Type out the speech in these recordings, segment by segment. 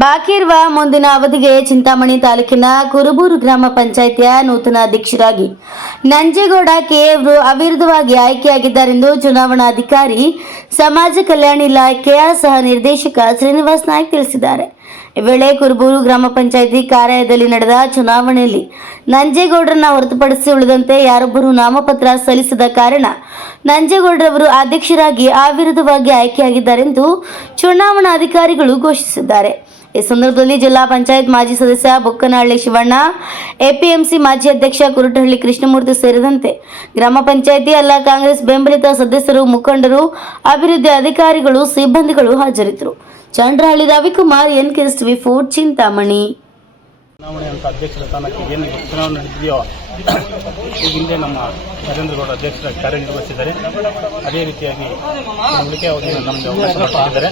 ಬಾಕಿ ಇರುವ ಮುಂದಿನ ಅವಧಿಗೆ ಚಿಂತಾಮಣಿ ತಾಲೂಕಿನ ಕುರುಬೂರು ಗ್ರಾಮ ಪಂಚಾಯಿತಿಯ ನೂತನ ಅಧ್ಯಕ್ಷರಾಗಿ ನಂಜೇಗೌಡ ಕೆಎವರು ಅವಿರೋಧವಾಗಿ ಆಯ್ಕೆಯಾಗಿದ್ದಾರೆಂದು ಚುನಾವಣಾಧಿಕಾರಿ, ಸಮಾಜ ಕಲ್ಯಾಣ ಇಲಾಖೆಯ ಸಹ ನಿರ್ದೇಶಕ ಶ್ರೀನಿವಾಸ್ ನಾಯ್ಕ್ ತಿಳಿಸಿದ್ದಾರೆ. ಈ ವೇಳೆ ಕುರುಬೂರು ಗ್ರಾಮ ಪಂಚಾಯಿತಿ ಕಾರ್ಯಾಲಯದಲ್ಲಿ ನಡೆದ ಚುನಾವಣೆಯಲ್ಲಿ ನಂಜೇಗೌಡರನ್ನ ಹೊರತುಪಡಿಸಿ ಉಳಿದಂತೆ ಯಾರೊಬ್ಬರು ನಾಮಪತ್ರ ಸಲ್ಲಿಸದ ಕಾರಣ ನಂಜೇಗೌಡರವರು ಅಧ್ಯಕ್ಷರಾಗಿ ಅವಿರೋಧವಾಗಿ ಆಯ್ಕೆಯಾಗಿದ್ದಾರೆಂದು ಚುನಾವಣಾಧಿಕಾರಿಗಳು ಘೋಷಿಸಿದ್ದಾರೆ. ಈ ಸಂದರ್ಭದಲ್ಲಿ ಜಿಲ್ಲಾ ಪಂಚಾಯತ್ ಮಾಜಿ ಸದಸ್ಯ ಬೊಕ್ಕನಹಳ್ಳಿ ಶಿವಣ್ಣ, ಎಪಿಎಂಸಿ ಮಾಜಿ ಅಧ್ಯಕ್ಷ ಕುರುಟಹಳ್ಳಿ ಕೃಷ್ಣಮೂರ್ತಿ ಸೇರಿದಂತೆ ಗ್ರಾಮ ಪಂಚಾಯಿತಿ, ಎಲ್ಲ ಕಾಂಗ್ರೆಸ್ ಬೆಂಬಲಿತ ಸದಸ್ಯರು, ಮುಖಂಡರು, ಅಭಿವೃದ್ಧಿ ಅಧಿಕಾರಿಗಳು, ಸಿಬ್ಬಂದಿಗಳು ಹಾಜರಿದ್ದರು. Chandrahalli Ravikumar, N KS TV four, Chintamani. ಚುನಾವಣೆ ಅಂತ ಅಧ್ಯಕ್ಷರ ಸ್ಥಾನಕ್ಕೆ ಏನು ಚುನಾವಣೆ ನಡೆದಿದೆಯೋ, ಈ ಹಿಂದೆ ನಮ್ಮ ನರೇಂದ್ರ ಗೌಡ ಅಧ್ಯಕ್ಷರ ಕಾರ್ಯನಿರ್ವಹಿಸಿದ್ದಾರೆ. ಅದೇ ರೀತಿಯಾಗಿ ಉಳಿಕೆ ಅವಧಿಯನ್ನು ನಮಗೆ ಅವಕಾಶ ಮಾಡಿದ್ದಾರೆ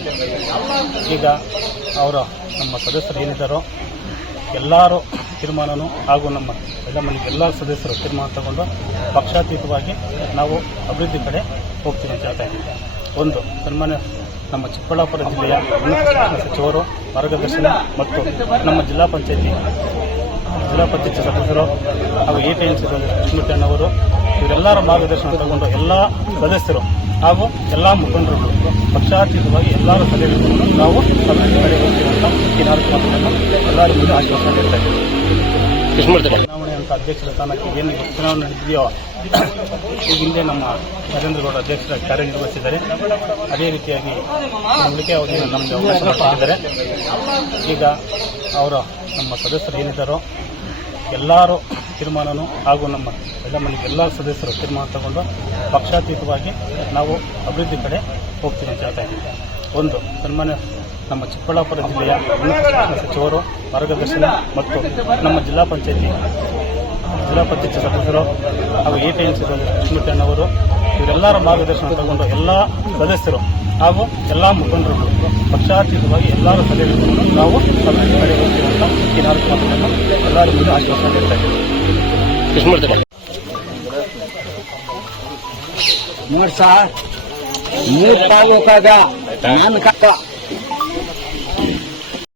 ಈಗ ಅವರ ನಮ್ಮ ಸದಸ್ಯರು ಏನಿದ್ದಾರೋ ಎಲ್ಲರೂ ತೀರ್ಮಾನನೂ ಹಾಗೂ ನಮ್ಮ ಎಲ್ಲ ಮನೆಗೆ ಎಲ್ಲ ಸದಸ್ಯರು ತೀರ್ಮಾನ ತಗೊಂಡು ಪಕ್ಷಾತೀತವಾಗಿ ನಾವು ಅಭಿವೃದ್ಧಿ ಕಡೆ ಹೋಗ್ತೀವಿ ಅಂತ ಹೇಳ್ತಾ ಒಂದು ಸನ್ಮಾನ್ಯ ನಮ್ಮ ಚಿಕ್ಕಬಳ್ಳಾಪುರ ಜಿಲ್ಲೆಯ ಸಚಿವರು, ಮಾರ್ಗದರ್ಶನ ಮತ್ತು ನಮ್ಮ ಜಿಲ್ಲಾ ಪಂಚಾಯತಿ, ಜಿಲ್ಲಾ ಪಂಚಾಯತ್ ಸದಸ್ಯರು ಹಾಗೂ ಎ ಟಿ ಎನ್ ಸಿ ಕೃಷ್ಣಮೂರ್ತಿಯಣ್ಣವರು ಇವರೆಲ್ಲರ ಮಾರ್ಗದರ್ಶನ ತಗೊಂಡು ಎಲ್ಲ ಸದಸ್ಯರು ಹಾಗೂ ಎಲ್ಲ ಮುಖಂಡರು ಪಕ್ಷಾತೀತವಾಗಿ ಎಲ್ಲರೂ ಸದಸ್ಯರು ನಾವು ಅಂತ ಈ ನಾಲ್ಕು ಮಾತುಗಳನ್ನು ಎಲ್ಲರ ಮುಂದೆ ಆಶ್ವಾಸನೆ ನೀಡ್ತಾ ಚುನಾವಣೆ ಅಂತ ಅಧ್ಯಕ್ಷರ ಸ್ಥಾನಕ್ಕೆ ಏನು ಚುನಾವಣೆ ನಡೆದಿದೆಯೋ ಈ ಹಿಂದೆ ನಮ್ಮ ನರೇಂದ್ರ ಗೌಡ ಅಧ್ಯಕ್ಷರ ಕಾರ್ಯನಿರ್ವಹಿಸಿದ್ದಾರೆ ಅದೇ ರೀತಿಯಾಗಿ ನಂಬಿಕೆ ಅವರಿಗೆ ನಮಗೆ ಅವಕಾಶ ಮಾಡಿದ್ದಾರೆ ಈಗ ಅವರ ನಮ್ಮ ಸದಸ್ಯರು ಏನಿದ್ದಾರೋ ಎಲ್ಲರೂ ತೀರ್ಮಾನನೂ ಹಾಗೂ ನಮ್ಮ ಎಲ್ಲ ಮನೆಗೆ ಎಲ್ಲ ಸದಸ್ಯರು ತೀರ್ಮಾನ ತಗೊಂಡು ಪಕ್ಷಾತೀತವಾಗಿ ನಾವು ಅಭಿವೃದ್ಧಿ ಕಡೆ ಹೋಗ್ತೀವಿ ಅಂತ ಹೇಳ್ತಾ ಇದ್ದೀವಿ. ಒಂದು, ಸನ್ಮಾನ್ಯ ನಮ್ಮ ಚಿಕ್ಕಬಳ್ಳಾಪುರ ಜಿಲ್ಲೆಯ ಸಚಿವರು, ಮಾರ್ಗದರ್ಶನ ಮತ್ತು ನಮ್ಮ ಜಿಲ್ಲಾ ಪಂಚಾಯತಿ ಜಿಲ್ಲಾ ಪಂಚಾಯತಿ ಸದಸ್ಯರು ಹಾಗೂ ಎ ಟಿ ಎನ್ ಸಿ ಅವರು ಇವರೆಲ್ಲರ ಮಾರ್ಗದರ್ಶನ ತಗೊಂಡು ಎಲ್ಲ ಸದಸ್ಯರು ಹಾಗೂ ಎಲ್ಲ ಮುಖಂಡರು ಪಕ್ಷಾತೀತವಾಗಿ ಎಲ್ಲರೂ ಸಲಹೆ ನಾವು ಅಭಿವೃದ್ಧಿ ಕಡೆ ಹೋಗ್ತೀವಿ ಅಂತ ಈ ನಾಲ್ಕು ಮಾತುಗಳನ್ನು ಎಲ್ಲರ ಮುಂದೆ ಆಶ್ವಾಸನೆ ನೀಡ್ತಾ ಇದ್ದೀವಿ. मोर सा मूर पावो का गा मान का।